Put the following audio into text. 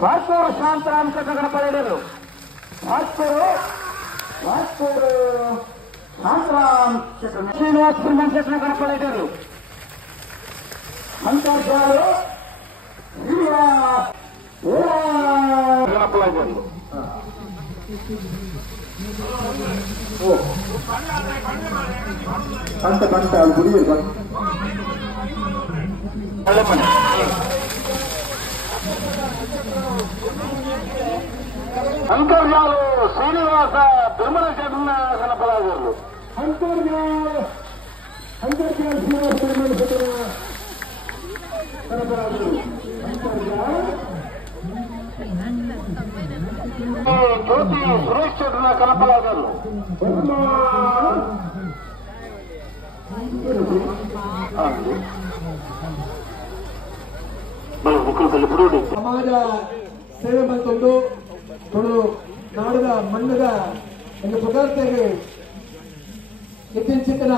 ವಾಸ್ತೂರು ಶಾಂತರಾಮ್ ಕಟ್ಟಡ ಪಡೆಯಲು ವಾಸ್ತೂರು ಶಾಂತರಾಮ್ ಶ್ರೀನಿವಾಸ ಸಿಂಹನ್ ಚಟ್ನ ಕಣಪಡೆಯಲು ಅಂತರ್ಜಾಲು ಗಣಪಡೆಯಲು ಕಂಟ ಅಲ್ಲಿ ಗುಡಿಯಿಲ್ಲ ಅಂತರ್ಜಾಲು ಶ್ರೀನಿವಾಸ ಧರ್ಮದ ಚಟ್ನ ಗಣಪಡೆಯಲು ಅಂತರ್ಜಾಲ ಶ್ರೀನಿವಾಸ ಧರ್ಮದ ಚಟ್ನ ಗಣಪಡೆಯಲು ಜ್ಯೋತಿ ಸುರೇಶ್ ಚಟ್ನ ಕನಪಲಾಗಲು ಸಮಾಜ ಸೇವೆ ಬಂತೊಂದು ಕೊಡು ನಾಡದ ಮಣ್ಣದ ಒಂದು ಪದಾರ್ಥಗೆ ಇತ್ತೀಚಿನ